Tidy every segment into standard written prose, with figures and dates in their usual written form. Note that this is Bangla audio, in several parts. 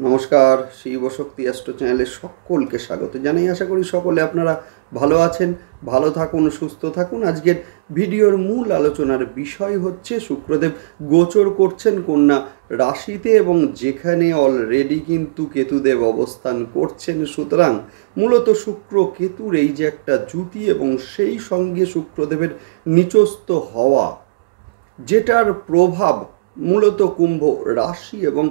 নমস্কার, শিবশক্তি অ্যাস্ট্রো চ্যানেলে সকলকে স্বাগত জানাই। আশা করি সকলে আপনারা ভালো আছেন, ভালো থাকুন, সুস্থ থাকুন। আজকের ভিডিওর মূল আলোচনার বিষয় হচ্ছে শুক্রদেব গোচর করছেন কন্যা রাশিতে এবং যেখানে অলরেডি কিন্তু কেতুদেব অবস্থান করছেন। সুতরাং মূলত শুক্র কেতুর এই যে একটা জুতি এবং সেই সঙ্গে শুক্রদেবের নিচস্থ হওয়া, যেটার প্রভাব মূলত কুম্ভ রাশি এবং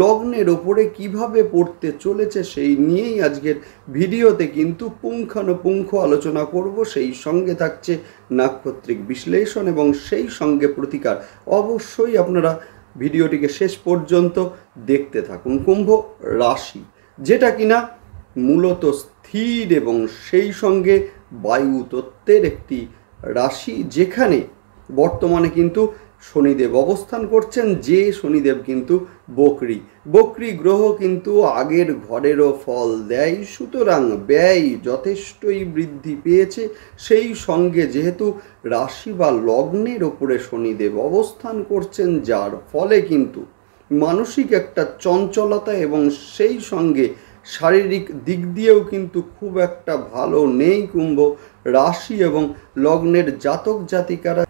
লগ্নের ওপরে কিভাবে পড়তে চলেছে সেই নিয়েই আজকের ভিডিওতে কিন্তু পুঙ্খানুপুঙ্খ আলোচনা করব। সেই সঙ্গে থাকছে নাক্ষত্রিক বিশ্লেষণ এবং সেই সঙ্গে প্রতিকার। অবশ্যই আপনারা ভিডিওটিকে শেষ পর্যন্ত দেখতে থাকুন। কুম্ভ রাশি, যেটা কিনা মূলত স্থির এবং সেই সঙ্গে বায়ু তত্ত্বের একটি রাশি, যেখানে বর্তমানে কিন্তু শনিদেব অবস্থান করছেন, যে শনিদেব কিন্তু বক্রী গ্রহ কিন্তু আগের ঘরেরও ফল দেয়। সুতরাং ব্যয় যথেষ্টই বৃদ্ধি পেয়েছে। সেই সঙ্গে যেহেতু রাশি বা লগ্নের ওপরে শনিদেব অবস্থান করছেন, যার ফলে কিন্তু মানসিক একটা চঞ্চলতা এবং সেই সঙ্গে শারীরিক দিক দিয়েও কিন্তু খুব একটা ভালো নেই কুম্ভ রাশি এবং লগ্নের জাতক জাতিকারা।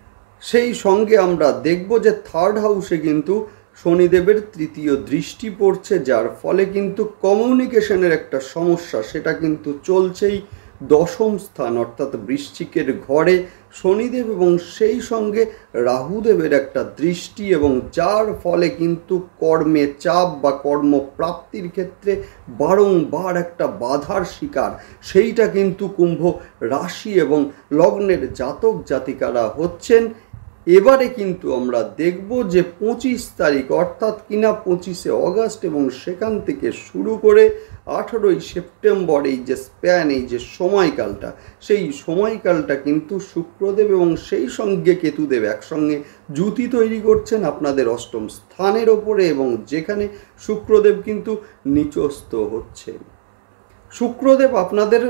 সেই সঙ্গে আমরা দেখব যে থার্ড হাউসে কিন্তু শনিদেবের তৃতীয় দৃষ্টি পড়ছে, যার ফলে কিন্তু কমিউনিকেশনের একটা সমস্যা সেটা কিন্তু চলছেই। দশম স্থান অর্থাৎ বৃশ্চিকের ঘরে শনিদেব এবং সেই সঙ্গে রাহুদেবের একটা দৃষ্টি, এবং যার ফলে কিন্তু কর্মে চাপ বা কর্মপ্রাপ্তির ক্ষেত্রে বারংবার একটা বাধার শিকার সেইটা কিন্তু কুম্ভ রাশি এবং লগ্নের জাতক জাতিকারা হচ্ছেন। এবারে কিন্তু আমরা দেখব যে 25 তারিখ অর্থাৎ কিনা 25শে অগাস্ট এবং সেখান থেকে শুরু করে 18ই সেপ্টেম্বর, এই যে স্প্যান, এই যে সময়কালটা, সেই সময়কালটা কিন্তু শুক্রদেব এবং সেই সঙ্গে কেতুদেব একসঙ্গে জুতি তৈরি করছেন আপনাদের অষ্টম স্থানের ওপরে, এবং যেখানে শুক্রদেব কিন্তু নিচস্থ হচ্ছেন। শুক্রদেব আপনাদের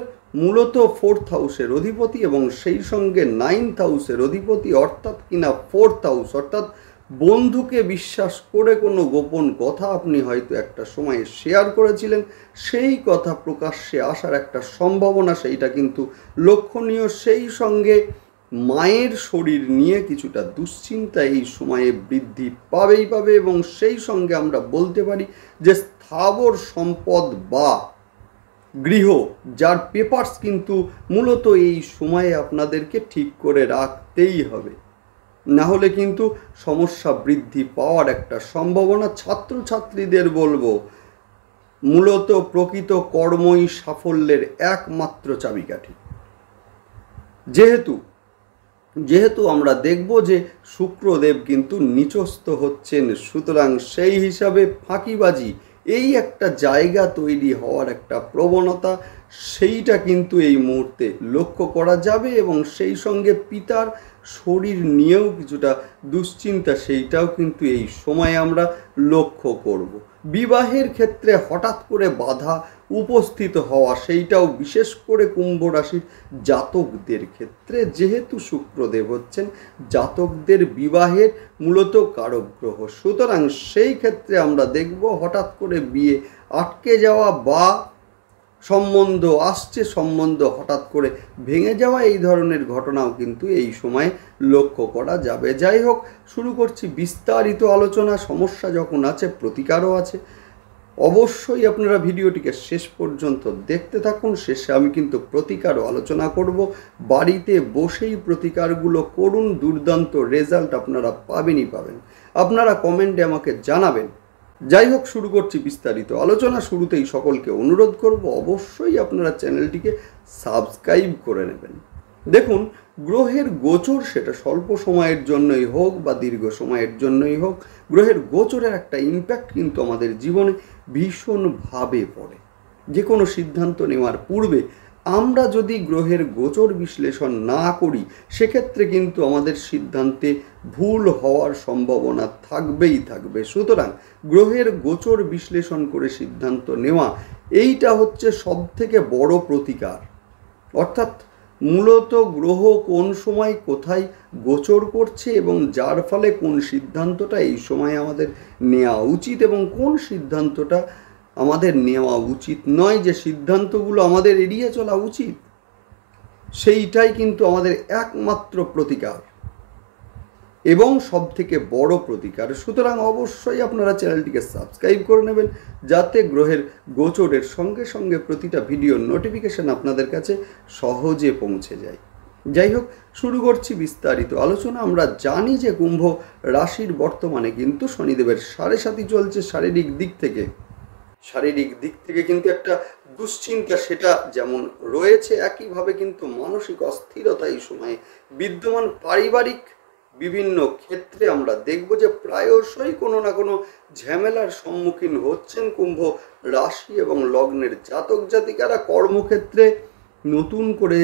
মূলত ফোর্থ হাউসের অধিপতি এবং সেই সঙ্গে নাইন্থ হাউসের অধিপতি, অর্থাৎ কিনা ফোর্থ হাউস অর্থাৎ বন্ধুকে বিশ্বাস করে কোনো গোপন কথা আপনি হয়তো একটা সময়ে শেয়ার করেছিলেন, সেই কথা প্রকাশ্যে আসার একটা সম্ভাবনা সেইটা কিন্তু লক্ষণীয়। সেই সঙ্গে মায়ের শরীর নিয়ে কিছুটা দুশ্চিন্তা এই সময়ে বৃদ্ধি পাবে এবং সেই সঙ্গে আমরা বলতে পারি যে স্থাবর সম্পদ বা গৃহ, যার পেপারস কিন্তু মূলত এই সময়ে আপনাদেরকে ঠিক করে রাখতেই হবে, না হলে কিন্তু সমস্যা বৃদ্ধি পাওয়ার একটা সম্ভাবনা। ছাত্রছাত্রীদের বলবো, মূলত প্রকৃত কর্মই সাফল্যের একমাত্র চাবিকাঠি। যেহেতু আমরা দেখব যে শুক্রদেব কিন্তু নিচস্থ হচ্ছেন, সুতরাং সেই হিসাবে ফাঁকিবাজি এই একটা জায়গা তৈরি হওয়ার একটা প্রবণতা সেইটা কিন্তু এই মুহূর্তে লক্ষ্য করা যাবে, এবং সেই সঙ্গে পিতার শরীর নিয়েও কিছুটা দুশ্চিন্তা সেইটাও কিন্তু এই সময়ে আমরা লক্ষ্য করব। বিবাহের ক্ষেত্রে হঠাৎ করে বাধা উপস্থিত হওয়া সেইটাও বিশেষ করে কুম্ভ রাশির জাতকদের ক্ষেত্রে, যেহেতু শুক্রদেব হচ্ছেন জাতকদের বিবাহের মূলত কারক গ্রহ। সুতরাং সেই ক্ষেত্রে আমরা দেখব হঠাৎ করে বিয়ে আটকে যাওয়া বা সম্বন্ধ আসছে, সম্বন্ধ হঠাৎ করে ভেঙে যাওয়া, এই ধরনের ঘটনাও কিন্তু এই সময় লক্ষ্য করা যাবে। যাই হোক, শুরু করছি বিস্তারিত আলোচনা। সমস্যা যখন আছে প্রতিকারও আছে। অবশ্যই আপনারা ভিডিওটিকে শেষ পর্যন্ত দেখতে থাকুন। শেষে আমি কিন্তু প্রতিকারও আলোচনা করব। বাড়িতে বসেই প্রতিকারগুলো করুন, দুর্দান্ত রেজাল্ট আপনারা পাবেন। আপনারা কমেন্টে আমাকে জানাবেন। যাই হোক, শুরু করছি বিস্তারিত আলোচনা। শুরুতেই সকলকে অনুরোধ করব অবশ্যই আপনারা চ্যানেলটিকে সাবস্ক্রাইব করে নেবেন। দেখুন, গ্রহের গোচর সেটা স্বল্প সময়ের জন্যই হোক বা দীর্ঘ সময়ের জন্যই হোক, গ্রহের গোচরের একটা ইম্প্যাক্ট কিন্তু আমাদের জীবনে ভীষণভাবে পড়ে। যে কোনো সিদ্ধান্ত নেওয়ার পূর্বে আমরা যদি গ্রহের গোচর বিশ্লেষণ না করি, সেক্ষেত্রে কিন্তু আমাদের সিদ্ধান্তে ভুল হওয়ার সম্ভাবনা থাকবে। সুতরাং গ্রহের গোচর বিশ্লেষণ করে সিদ্ধান্ত নেওয়া এইটা হচ্ছে সবথেকে বড় প্রতিকার। অর্থাৎ মূলত গ্রহ কোন সময় কোথায় গোচর করছে এবং যার ফলে কোন সিদ্ধান্তটা এই সময় আমাদের নেওয়া উচিত এবং কোন সিদ্ধান্তটা আমাদের নেওয়া উচিত নয়, যে সিদ্ধান্তগুলো আমাদের এড়িয়ে চলা উচিত, সেইটাই কিন্তু আমাদের একমাত্র প্রতিকার এবং সবথেকে বড় প্রতিকার। সুতরাং অবশ্যই আপনারা চ্যানেলটিকে সাবস্ক্রাইব করে নেবেন, যাতে গ্রহের গোচরের সঙ্গে সঙ্গে প্রতিটা ভিডিওর নোটিফিকেশন আপনাদের কাছে সহজে পৌঁছে যায়। যাই হোক, শুরু করছি বিস্তারিত আলোচনা। আমরা জানি যে কুম্ভ রাশির বর্তমানে কিন্তু শনিদেবের 7.5 চলছে। শারীরিক দিক থেকে কিন্তু একটা দুশ্চিন্তা সেটা যেমন রয়েছে, একইভাবে কিন্তু মানসিক অস্থিরতা এই সময়ে বিদ্যমান। পারিবারিক বিভিন্ন ক্ষেত্রে আমরা দেখব যে প্রায়শই কোনো না কোনো ঝামেলার সম্মুখীন হচ্ছেন কুম্ভ রাশি এবং লগ্নের জাতক জাতিকারা। কর্মক্ষেত্রে নতুন করে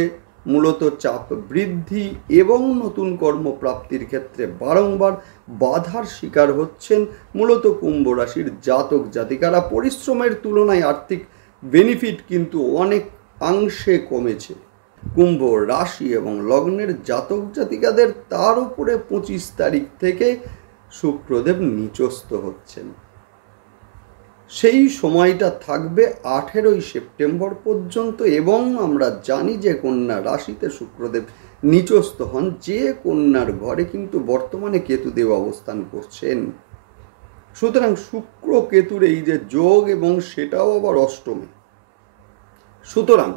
মূলত চাপ বৃদ্ধি এবং নতুন কর্মপ্রাপ্তির ক্ষেত্রে বারংবার বাধার শিকার হচ্ছেন মূলত কুম্ভ রাশির জাতক জাতিকারা। পরিশ্রমের তুলনায় আর্থিক বেনিফিট কিন্তু অনেক অংশে কমেছে কুম্ভ রাশি এবং লগ্নের জাতক জাতিকাদের। তার উপরে 25 তারিখ থেকে শুক্রদেব নিচস্থ হচ্ছেন। সেই সময়টা থাকবে 18 সেপ্টেম্বর পর্যন্ত। এবং আমরা জানি যে কন্যা রাশিতে শুক্রদেব নিচস্থ হন, যে কন্যার ঘরে কিন্তু বর্তমানে কেতুদেব অবস্থান করছেন। সুতরাং শুক্র কেতুর এই যে যোগ, এবং সেটাও আবার অষ্টমে। সুতরাং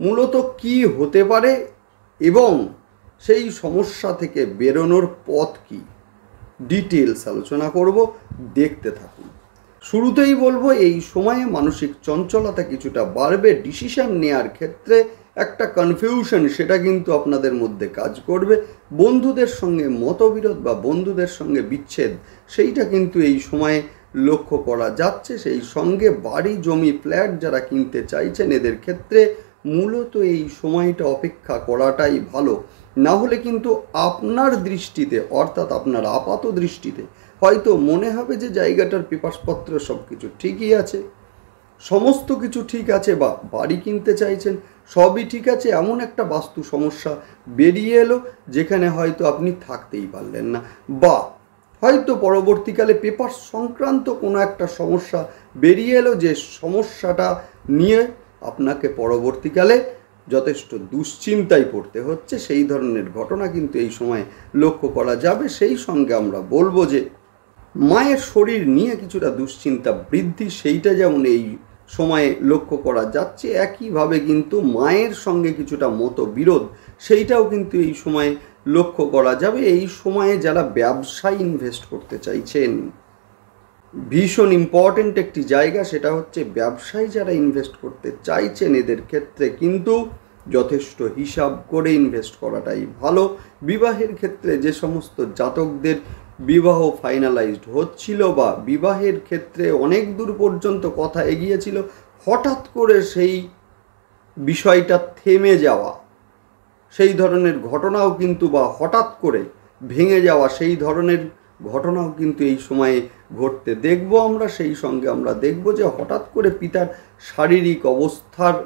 মূলত কি হতে পারে এবং সেই সমস্যা থেকে বেরোনোর পথ কি, ডিটেলস আলোচনা করব, দেখতে থাকুন। শুরুতেই বলবো, এই সময়ে মানসিক চঞ্চলতা কিছুটা বাড়বে। ডিসিশন নেওয়ার ক্ষেত্রে একটা কনফিউশন সেটা কিন্তু আপনাদের মধ্যে কাজ করবে। বন্ধুদের সঙ্গে মতবিরোধ বা বন্ধুদের সঙ্গে বিচ্ছেদ সেইটা কিন্তু এই সময়ে লক্ষ্য করা যাচ্ছে। সেই সঙ্গে বাড়ি জমি ফ্ল্যাট যারা কিনতে চাইছেন, এদের ক্ষেত্রে মূলত এই সময়টা অপেক্ষা করাটাই ভালো। না হলে কিন্তু আপনার দৃষ্টিতে, অর্থাৎ আপনার আপাত দৃষ্টিতে হয়তো মনে হবে যে জায়গাটার পেপারসপত্র সব কিছু ঠিকই আছে, সমস্ত কিছু ঠিক আছে, বা বাড়ি কিনতে চাইছেন সবই ঠিক আছে, এমন একটা বাস্তু সমস্যা বেরিয়ে এলো যেখানে হয়তো আপনি থাকতেই পারলেন না, বা হয়তো পরবর্তীকালে পেপার সংক্রান্ত কোনো একটা সমস্যা বেরিয়ে এলো, যে সমস্যাটা নিয়ে আপনাকে পরবর্তীকালে যথেষ্ট দুশ্চিন্তায় পড়তে হচ্ছে। সেই ধরনের ঘটনা কিন্তু এই সময় লক্ষ্য করা যাবে। সেই সঙ্গে আমরা বলবো যে মায়ের শরীর নিয়ে কিছুটা দুশ্চিন্তা বৃদ্ধি, সেইটা যেমন এই সময়ে লক্ষ্য করা যাচ্ছে, একইভাবে কিন্তু মায়ের সঙ্গে কিছুটা মতবিরোধ সেইটাও কিন্তু এই সময়ে লক্ষ্য করা যাবে। এই সময়ে যারা ব্যবসায় ইনভেস্ট করতে চাইছেন, ভীষণ ইম্পর্টেন্ট একটি জায়গা, সেটা হচ্ছে ব্যবসায় যারা ইনভেস্ট করতে চাইছেন এদের ক্ষেত্রে কিন্তু যথেষ্ট হিসাব করে ইনভেস্ট করাটাই ভালো। বিবাহের ক্ষেত্রে যে সমস্ত জাতকদের বিবাহ ফাইনালাইজড হচ্ছিল বা বিবাহের ক্ষেত্রে অনেক দূর পর্যন্ত কথা এগিয়েছিল, হঠাৎ করে সেই বিষয়টা থেমে যাওয়া, সেই ধরনের ঘটনাও কিন্তু, বা হঠাৎ করে ভেঙে যাওয়া সেই ধরনের ঘটনাও কিন্তু এই সময়ে ঘটতে দেখব আমরা। সেই সঙ্গে আমরা দেখব যে হঠাৎ করে পিতার শারীরিক অবস্থার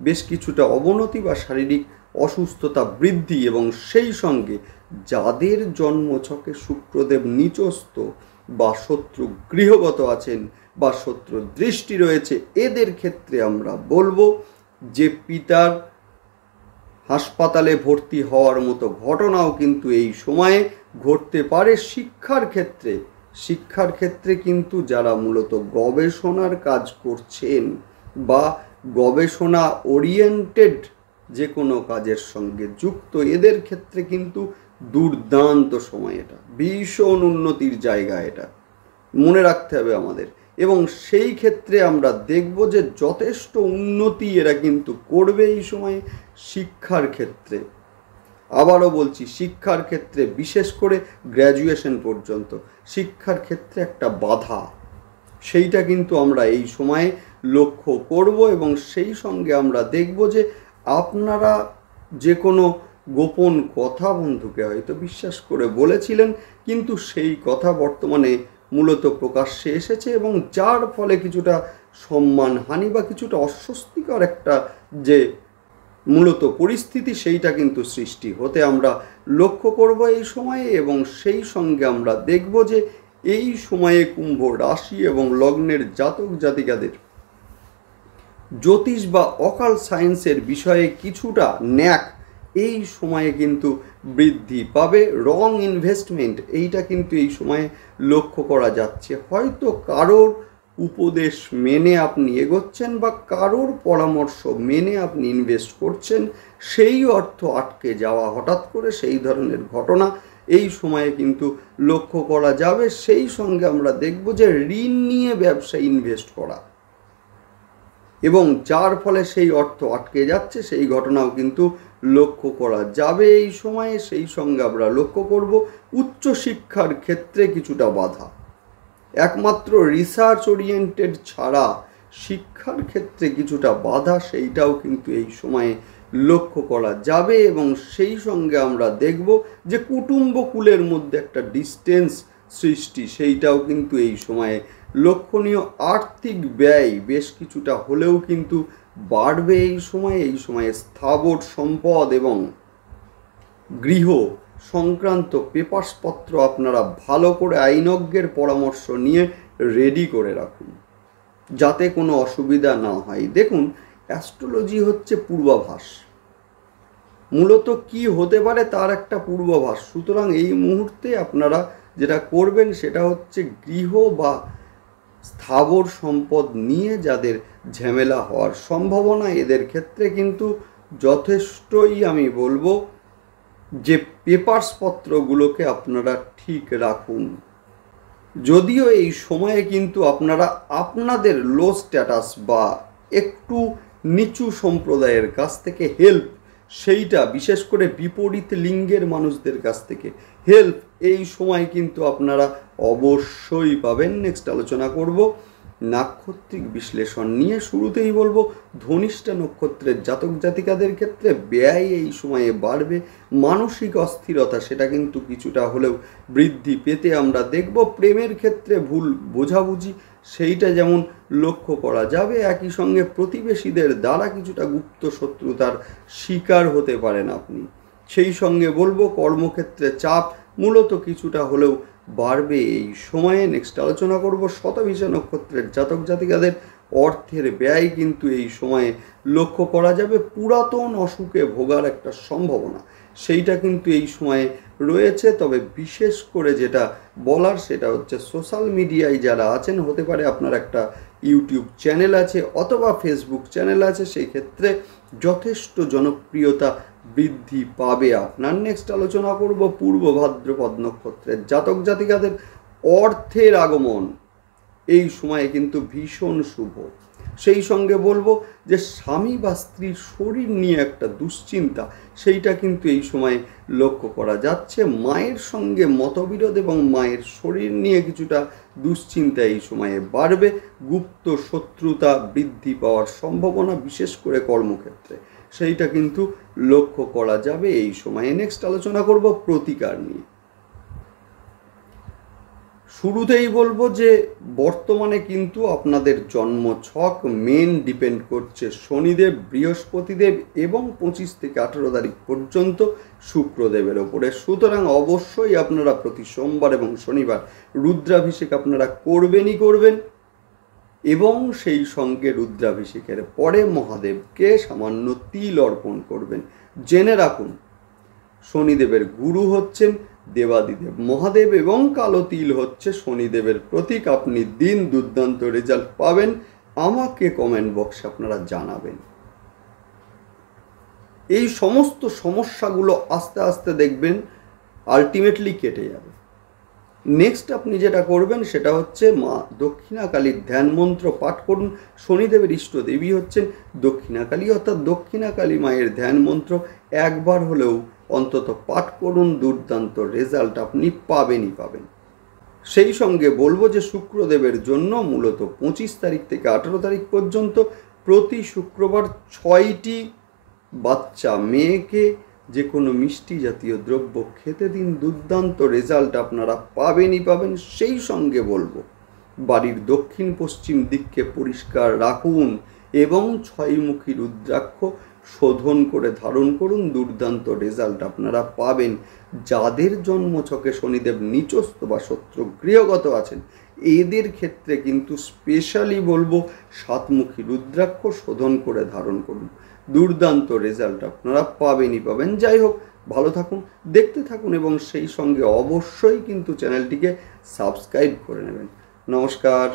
বেশ কিছুটা অবনতি বা শারীরিক অসুস্থতা বৃদ্ধি, এবং সেই সঙ্গে যাদের জন্মছকে শুক্রদেব নিচস্থ বা শত্রু গৃহগত আছেন বা শত্রু দৃষ্টি রয়েছে, এদের ক্ষেত্রে আমরা বলবো যে পিতার হাসপাতালে ভর্তি হওয়ার মতো ঘটনাও কিন্তু এই সময়ে ঘটতে পারে। শিক্ষার ক্ষেত্রে কিন্তু যারা মূলত গবেষণার কাজ করছেন বা গবেষণা ওরিয়েন্টেড যে কোনো কাজের সঙ্গে যুক্ত, এদের ক্ষেত্রে কিন্তু দুর্দান্ত সময়, এটা ভীষণ উন্নতির জায়গা, এটা মনে রাখতে হবে আমাদের। এবং সেই ক্ষেত্রে আমরা দেখব যে যথেষ্ট উন্নতি এরা কিন্তু করবে এই সময়ে। শিক্ষার ক্ষেত্রে, আবারও বলছি, শিক্ষার ক্ষেত্রে বিশেষ করে গ্র্যাজুয়েশন পর্যন্ত শিক্ষার ক্ষেত্রে একটা বাধা, সেইটা কিন্তু আমরা এই সময়ে লক্ষ্য করব। এবং সেই সঙ্গে আমরা দেখব যে আপনারা যে কোনো গোপন কথা বন্ধুকে হয়তো বিশ্বাস করে বলেছিলেন, কিন্তু সেই কথা বর্তমানে মূলত প্রকাশ্যে এসেছে, এবং যার ফলে কিছুটা সম্মানহানি বা কিছুটা অস্বস্তিকর একটা যে মূলত পরিস্থিতি, সেইটা কিন্তু সৃষ্টি হতে আমরা লক্ষ্য করব এই সময়ে। এবং সেই সঙ্গে আমরা দেখব যে এই সময়ে কুম্ভ রাশি এবং লগ্নের জাতক জাতিকাদের জ্যোতিষ বা অকাল সায়েন্সের বিষয়ে কিছুটা ন্যাক এই সময়ে কিন্তু বৃদ্ধি পাবে। রং ইনভেস্টমেন্ট এইটা কিন্তু এই সময়ে লক্ষ্য করা যাচ্ছে। হয়তো কারোর উপদেশ মেনে আপনি এগোচ্ছেন বা কারোর পরামর্শ মেনে আপনি ইনভেস্ট করছেন, সেই অর্থ আটকে যাওয়া হঠাৎ করে সেই ধরনের ঘটনা এই সময়ে কিন্তু লক্ষ্য করা যাবে। সেই সঙ্গে আমরা দেখব যে ঋণ নিয়ে ব্যবসায় ইনভেস্ট করা এবং যার ফলে সেই অর্থ আটকে যাচ্ছে সেই ঘটনাও কিন্তু লক্ষ্য করা যাবে এই সময়ে। সেই সঙ্গে আমরা লক্ষ্য করব উচ্চশিক্ষার ক্ষেত্রে কিছুটা বাধা। একমাত্র রিসার্চ ওরিয়েন্টেড ছাড়া শিক্ষার ক্ষেত্রে কিছুটা বাধা, সেইটাও কিন্তু এই সময়ে লক্ষ্য করা যাবে। এবং সেই সঙ্গে আমরা দেখব যে কুটুম্বকুলের মধ্যে একটা ডিস্টেন্স সৃষ্টি, সেইটাও কিন্তু এই সময়ে লক্ষণীয়। আর্থিক ব্যয় বেশ কিছুটা হলেও কিন্তু বাড়বে এই সময়ে। এই সময়ে স্থাবর সম্পদ এবং গৃহ সংক্রান্ত পেপারসপত্র আপনারা ভালো করে আইনজ্ঞের পরামর্শ নিয়ে রেডি করে রাখুন যাতে কোনো অসুবিধা না হয়। দেখুন, অ্যাস্ট্রোলজি হচ্ছে পূর্বাভাস, মূলত কি হতে পারে তার একটা পূর্বাভাস। সুতরাং এই মুহূর্তে আপনারা যেটা করবেন সেটা হচ্ছে গৃহ বা স্থাবর সম্পদ নিয়ে যাদের ঝামেলা হওয়ার সম্ভাবনা, এদের ক্ষেত্রে কিন্তু যথেষ্টই আমি বলবো যে পেপারসপত্রগুলোকে আপনারা ঠিক রাখুন। যদিও এই সময়ে কিন্তু আপনারা আপনাদের লো স্ট্যাটাস বা একটু নিচু সম্প্রদায়ের কাছ থেকে হেল্প, সেইটা বিশেষ করে বিপরীত লিঙ্গের মানুষদের কাছ থেকে হেল্প এই সময় কিন্তু আপনারা অবশ্যই পাবেন। নেক্সট আলোচনা করব নাক্ষত্রিক বিশ্লেষণ নিয়ে। শুরুতেই বলবো ধনিষ্ঠা নক্ষত্রের জাতক জাতিকাদের ক্ষেত্রে ব্যয় এই সময়ে বাড়বে। মানসিক অস্থিরতা সেটা কিন্তু কিছুটা হলেও বৃদ্ধি পেতে আমরা দেখব। প্রেমের ক্ষেত্রে ভুল বোঝাবুঝি সেইটা যেমন লক্ষ্য করা যাবে, একই সঙ্গে প্রতিবেশীদের দ্বারা কিছুটা গুপ্ত শত্রুতার শিকার হতে পারেন আপনি। সেই সঙ্গে বলবো কর্মক্ষেত্রে চাপ মূলত কিছুটা হলেও বাড়বে এই সময়ে। নেক্সট আলোচনা করব শতভিষা নক্ষত্রের জাতক জাতিকাদের অর্থের ব্যয় কিন্তু এই সময়ে লক্ষ্য করা যাবে। পুরাতন অসুখে ভোগার একটা সম্ভাবনা সেইটা কিন্তু এই সময়ে রয়েছে। তবে বিশেষ করে যেটা বলার সেটা হচ্ছে সোশ্যাল মিডিয়ায় যারা আছেন, হতে পারে আপনার একটা ইউটিউব চ্যানেল আছে অথবা ফেসবুক চ্যানেল আছে, সেই ক্ষেত্রে যথেষ্ট জনপ্রিয়তা বৃদ্ধি পাবে আপনার। নেক্সট আলোচনা করব পূর্ব ভাদ্রপদ নক্ষত্রের জাতক জাতিকাদের অর্থের আগমন এই সময়ে কিন্তু ভীষণ শুভ। সেই সঙ্গে বলবো যে স্বামী বা স্ত্রীর শরীর নিয়ে একটা দুশ্চিন্তা সেইটা কিন্তু এই সময়ে লক্ষ্য করা যাচ্ছে। মায়ের সঙ্গে মতবিরোধ এবং মায়ের শরীর নিয়ে কিছুটা দুশ্চিন্তা এই সময়ে বাড়বে। গুপ্ত শত্রুতা বৃদ্ধি পাওয়ার সম্ভাবনা বিশেষ করে কর্মক্ষেত্রে সেইটা কিন্তু লক্ষ্য করা যাবে এই সময়ে। নেক্সট আলোচনা করব প্রতিকার নিয়ে। শুরুতেই বলবো যে বর্তমানে কিন্তু আপনাদের জন্ম ছক মেন ডিপেন্ড করছে শনিদেব, বৃহস্পতিদেব এবং 25 থেকে 18 তারিখ পর্যন্ত শুক্রদেবের ওপরে। সুতরাং অবশ্যই আপনারা প্রতি সোমবার এবং শনিবার রুদ্রাভিষেক আপনারা করবেনই করবেন এবং সেই সঙ্গে রুদ্রাভিষেকের পরে মহাদেবকে সামান্য তিল অর্পণ করবেন। জেনে রাখুন শনিদেবের গুরু হচ্ছেন দেবাদিদেব মহাদেব এবং কালো তিল হচ্ছে শনিদেবের প্রতীক। আপনি দিন দুর্দান্ত রেজাল্ট পাবেন, আমাকে কমেন্ট বক্সে আপনারা জানাবেন। এই সমস্ত সমস্যাগুলো আস্তে আস্তে দেখবেন আলটিমেটলি কেটে যাবে। নেক্সট আপনি যেটা করবেন সেটা হচ্ছে মা দক্ষিণাকালীর ধ্যান মন্ত্র পাঠ করুন। শনিদেবের ইষ্ট দেবী হচ্ছেন দক্ষিণাকালী, অর্থাৎ দক্ষিণাকালী মায়ের ধ্যান মন্ত্র একবার হলেও অন্তত পাঠ করুন, দুর্দান্ত রেজাল্ট আপনি পাবেনই পাবেন। সেই সঙ্গে বলবো যে শুক্রদেবের জন্য মূলত 25 তারিখ থেকে 18 তারিখ পর্যন্ত প্রতি শুক্রবার 6টি বাচ্চা মেয়েকে যে কোনো মিষ্টি জাতীয় দ্রব্য খেতে দিন, দুর্দান্ত রেজাল্ট আপনারা পাবেনই পাবেন। সেই সঙ্গে বলবো বাড়ির দক্ষিণ পশ্চিম দিককে পরিষ্কার রাখুন এবং 6মুখী রুদ্রাক্ষ শোধন করে ধারণ করুন, দুর্দান্ত রেজাল্ট আপনারা পাবেন। যাদের জন্মছকে শনিদেব নিচস্থ বা শত্রু গৃহগত আছেন, এদের ক্ষেত্রে কিন্তু স্পেশালি বলবো সাতমুখী রুদ্রাক্ষ শোধন করে ধারণ করুন, দুর্দান্ত রেজাল্ট আপনারা পাবেনই পাবেন। যাই হোক, ভালো থাকুন, দেখতে থাকুন এবং সেই সঙ্গে অবশ্যই কিন্তু চ্যানেলটিকে সাবস্ক্রাইব করে নেবেন। নমস্কার।